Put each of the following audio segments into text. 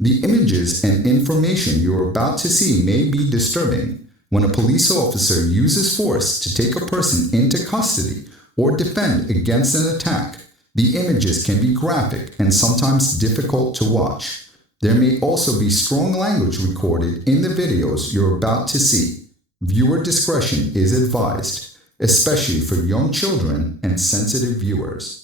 The images and information you're about to see may be disturbing. When a police officer uses force to take a person into custody or defend against an attack, the images can be graphic and sometimes difficult to watch. There may also be strong language recorded in the videos you're about to see. Viewer discretion is advised, especially for young children and sensitive viewers.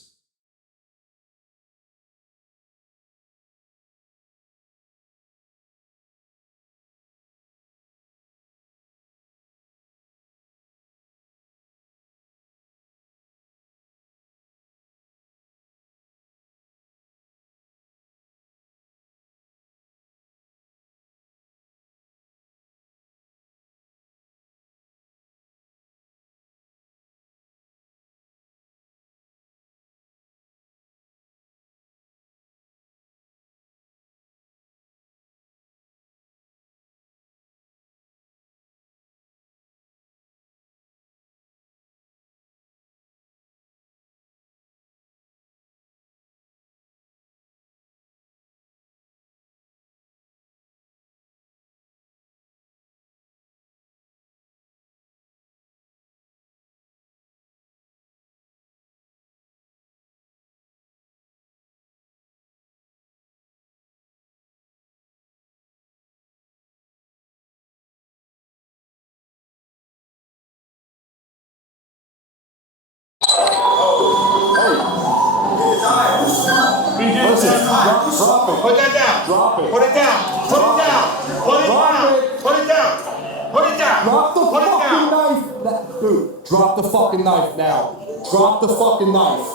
Drop it. Put that down. Drop it. Put it down. Put it down. Put it down. Put it down. Put it down. Drop the fucking knife. Dude, drop the fucking knife now. Drop the fucking knife.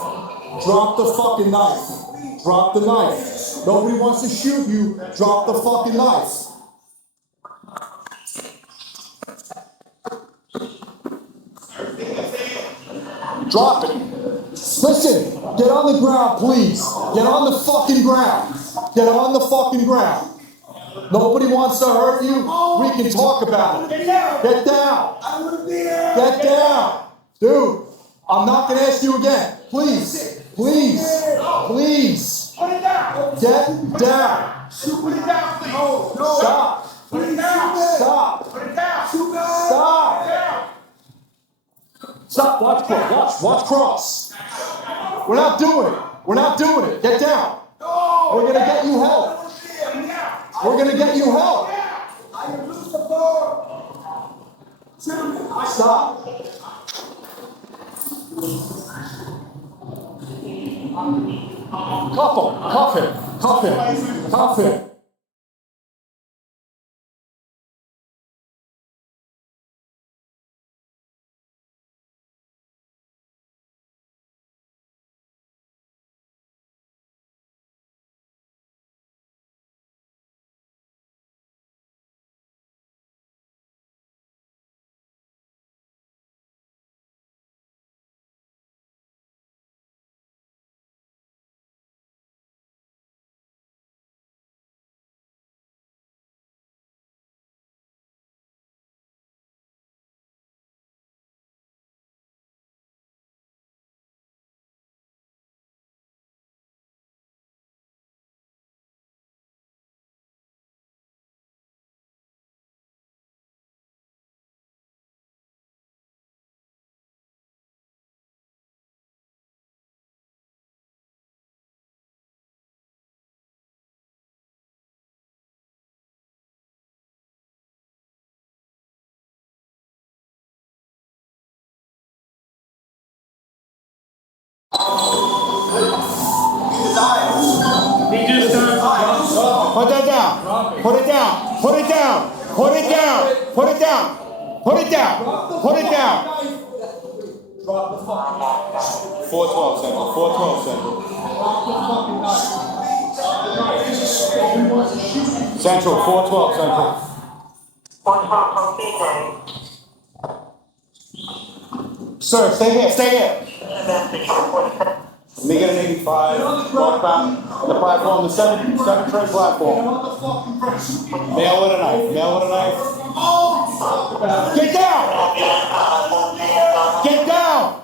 Drop the fucking knife. Drop the knife. Nobody wants to shoot you. Drop the fucking knife. Drop it. Listen, get on the ground, please. Get on the fucking ground. Get on the fucking ground. Nobody wants to hurt you. We can talk about it. Get down. Get down. Dude, I'm not going to ask you again. Please. Please. Please. Get down. Put it down, please. Stop. Put it down. Stop. Put it down. Stop. Stop. Watch cross. We're not doing it. We're not doing it. Get down. We're going to get you help. We're going to get you help. Stop. Cuff him. Cuff him. Cuff him. Put that down. Put it down. Put it down. Put it down. Put it down. Put it down. Put it down. Drop the fucking knife. 412 Central. 412 Central. Central. 412 Central. 412 Sir, stay here. Stay here. Message reported. Let me get an 85. Northbound. The platform. The 7 train platform. Male with a knife. Male with a knife. Get down! Get down!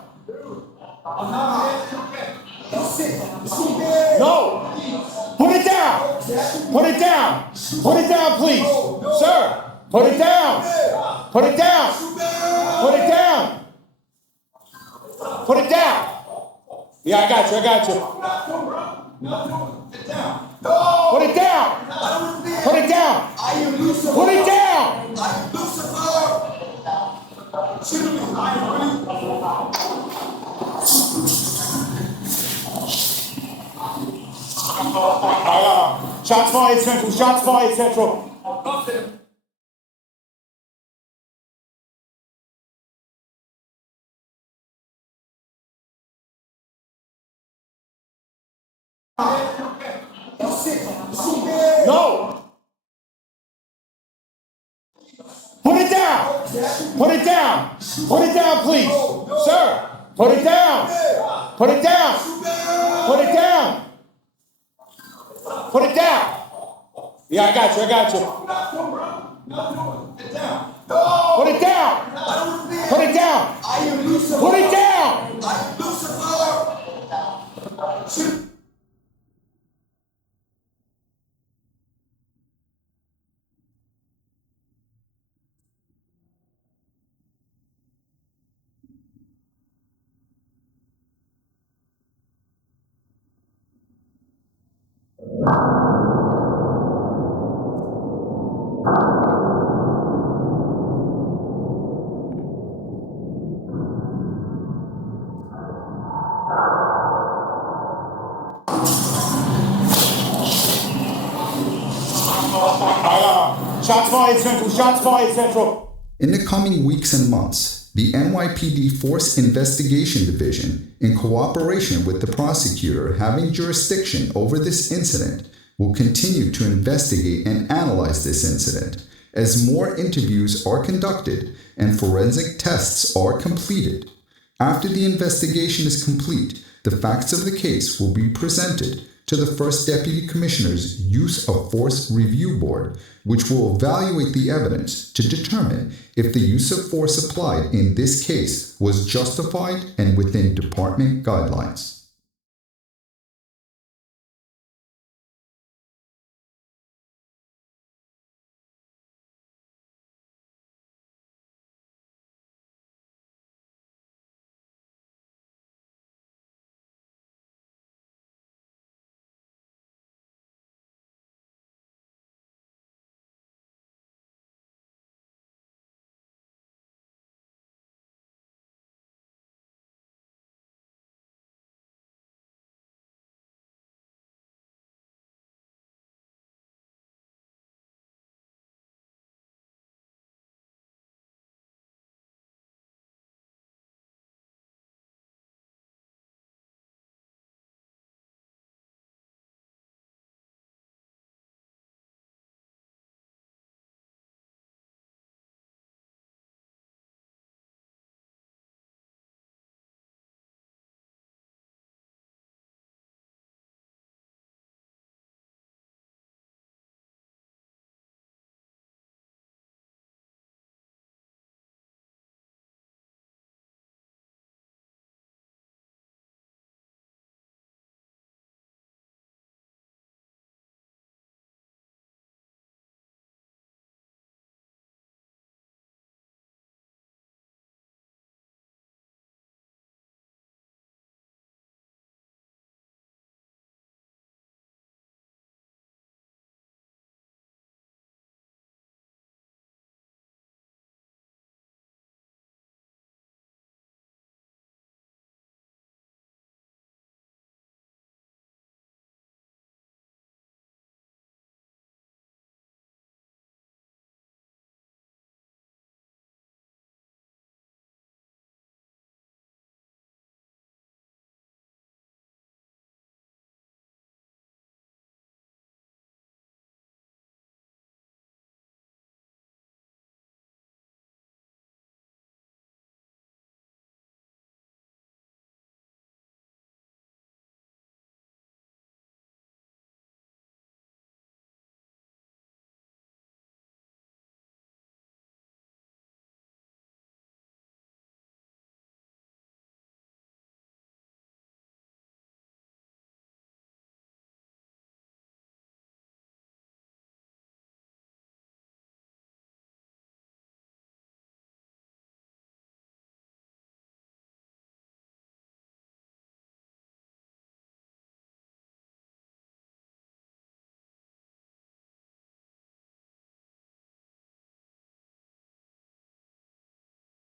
No! Put it down! Put it down. Put it down, please. Sir, put it down. Put it down. Put it down. Put it down. Yeah, I got you. Put it down. Put it down. Put it down. Shots fired, Central. Shots fired, Central. No. Put it down. Put it down. Put it down, please. Sir, put it down. Put it down. Put it down. Put it down. Yeah, I got you. Put it down. Put it down. Put it down. Shots fired, Central. Shots fired, Central. In the coming weeks and months, the NYPD Force Investigation Division, in cooperation with the prosecutor having jurisdiction over this incident, will continue to investigate and analyze this incident as more interviews are conducted and forensic tests are completed. After the investigation is complete, the facts of the case will be presented to the First Deputy Commissioner's Use of Force Review Board, which will evaluate the evidence to determine if the use of force applied in this case was justified and within department guidelines.